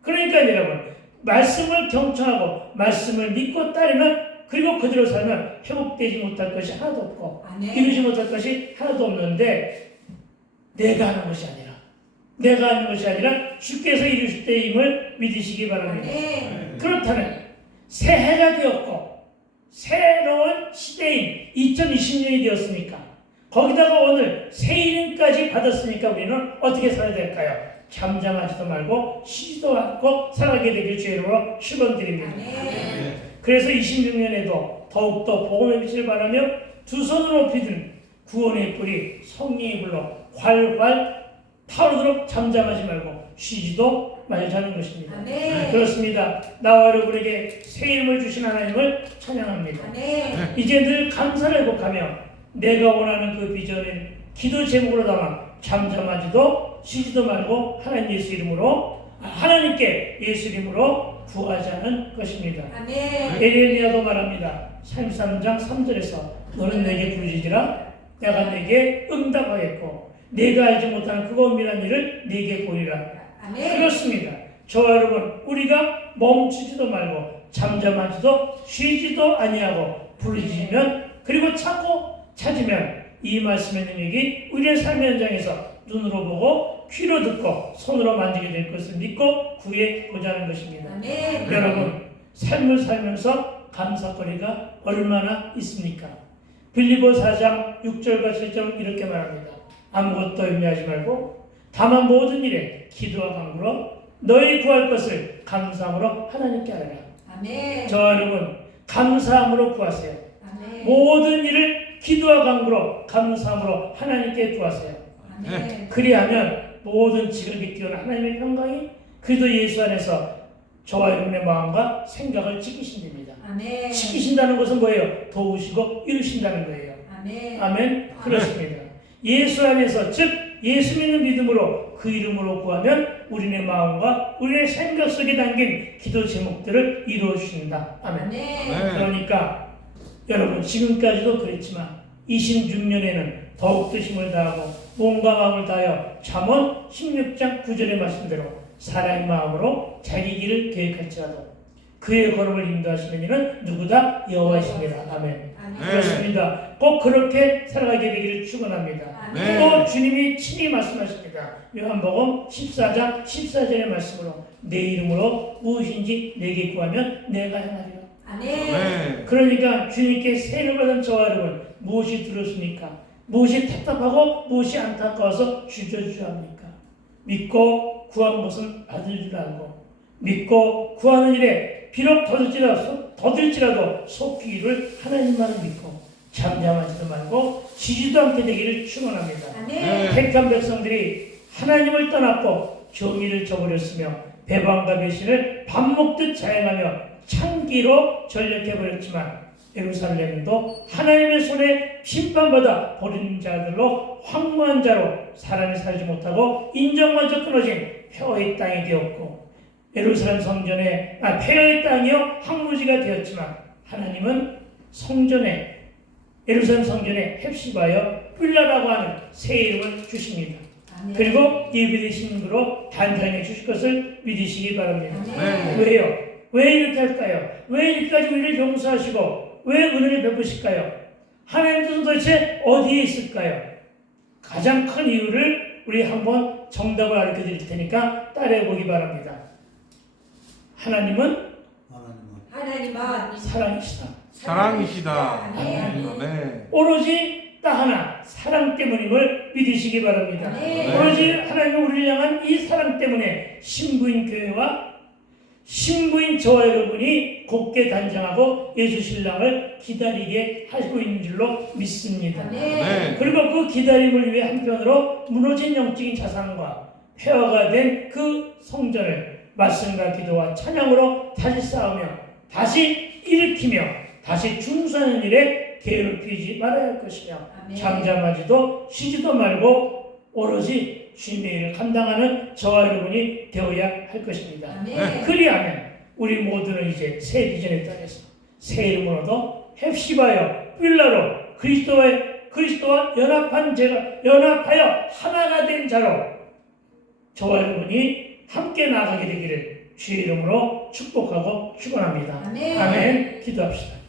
그러니까 여러분, 말씀을 경청하고 말씀을 믿고 따르면, 그리고 그대로 살면 회복되지 못할 것이 하나도 없고 이루지 못할 것이 하나도 없는데, 내가 하는 것이 아니라 주께서 이루실 때임을 믿으시기 바랍니다. 그렇다면 새해가 되었고 새로운 시대인 2020년이 되었으니까, 거기다가 오늘 새 이름까지 받았으니까 우리는 어떻게 살아야 될까요? 잠잠하지도 말고 쉬지도 않고 살아가게 되길 주의 이름으로 축원드립니다. 그래서 26년에도 더욱더 복음의 빛을 바라며 두 손으로 비든 구원의 뿌리 성령의 불로 활활 타오르도록 잠잠하지 말고 쉬지도 말자는 것입니다. 그렇습니다. 나와 여러분에게 새 이름을 주신 하나님을 찬양합니다. 이제 늘 감사를 회복하며 내가 원하는 그 비전을 기도 제목으로 담아 잠잠하지도 쉬지도 말고 하나님께 예수 이름으로 구하자는 것입니다. 에레미야도 말합니다. 33장 3절에서 너는 내게 부르짖으라 내가 내게 응답하겠고 내가 알지 못하는 그 은밀한 일을 네게 보이라. 그렇습니다. 저와 여러분, 우리가 멈추지도 말고 잠잠하지도 쉬지도 아니하고 부르짖으면, 그리고 찾으면 이 말씀의 능력이 우리의 삶의 현장에서 눈으로 보고 귀로 듣고 손으로 만지게 될 것을 믿고 구해 보자는 것입니다. 여러분, 삶을 살면서 감사거리가 얼마나 있습니까? 빌립보 4장 6절과 7절은 이렇게 말합니다. 아무것도 염려하지 말고 다만 모든 일에 기도와 간구로 너희 구할 것을 감사함으로 하나님께 하라. 저와 여러분, 감사함으로 구하세요. 모든 일을 기도와 간구로 감사함으로 하나님께 구하세요. 그리하면 모든 지극히 뛰어난 하나님의 평강이 그리스도 예수 안에서 저와 여러분의 마음과 생각을 지키신답니다. 지키신다는 것은 뭐예요? 도우시고 이루신다는 거예요. 아멘. 그렇습니다. 예수 안에서, 즉 예수 믿는 믿음으로 그 이름으로 구하면 우리의 마음과 우리의 생각 속에 담긴 기도 제목들을 이루어 주신다. 아멘. 그러니까 여러분, 지금까지도 그랬지만 26년에는 더욱더 힘을 다하고 몸과 마음을 다하여 잠언 16장 9절의 말씀대로 사랑의 마음으로 자기 길을 계획할지라도 그의 걸음을 인도하시는 이는 누구다? 여호와이십니다. 아멘. 그렇습니다. 꼭 그렇게 살아가게 되기를 축원합니다. 또 주님이 친히 말씀하십니다. 요한복음 14장 14절의 말씀으로 내 이름으로 무엇인지 내게 구하면 내가 행하리라. 그러니까 주님께 세를 받은 저와 여러분, 무엇이 두렵습니까? 무엇이 답답하고 무엇이 안타까워서 주저주저합니까? 믿고 구하는 것은 받을 줄 알고, 믿고 구하는 일에 비록 더딜지라도 속히 이룰 하나님만을 믿고 잠잠하지도 말고 지지도 않게 되기를 축원합니다. 택한 백성들이 하나님을 떠났고 정의를 저버렸으며 배반과 배신을 밥 먹듯 자행하며 창기로 전력해버렸지만 예루살렘도 하나님의 손에 심판받아 버린 자들로 황무한 자로 사람이 살지 못하고 인정마저 끊어진 폐허의 땅이 되었고, 예루살렘 성전에 폐허의 땅이요 황무지가 되었지만 하나님은 예루살렘 성전에 헵시바여 빌라라고 하는 새 이름을 주십니다. 그리고 예비되신 이름으로 단장해 주실 것을 믿으시기 바랍니다. 왜요? 왜 이렇게 할까요? 왜 이렇게까지 우리를 용서하시고 왜 은혜를 베푸실까요? 하나님도 도대체 어디에 있을까요? 가장 큰 이유를 우리 한번 정답을 알려 드릴 테니까 따라해 보기 바랍니다. 하나님은 사랑이시다. 아멘. 오로지 딱 하나, 사랑 때문임을 믿으시기 바랍니다. 오로지 하나님은 우리를 향한 이 사랑 때문에 신부인 교회와 신부인 저와 여러분이 곧게 단장하고 예수 신랑을 기다리게 하고 있는 줄로 믿습니다. 아멘. 그리고 그 기다림을 위해 한편으로 무너진 영적인 자산과 폐허가 된 그 성전을 말씀과 기도와 찬양으로 다시 쌓으며 다시 일으키며 다시 중수하는 일에 게으르지 말아야 할 것이며 아멘. 잠잠하지도 쉬지도 말고 오로지 주님의 일을 감당하는 저와 여러분이 되어야 할 것입니다. 아멘. 그리하면 우리 모두는 이제 새 비전에 따라서 새 이름으로도 헵시바여 빌라로 그리스도와 연합하여 하나가 된 자로 저와 여러분이 함께 나아가게 되기를 주의 이름으로 축복하고 축원합니다. 아멘. 아멘. 기도합시다.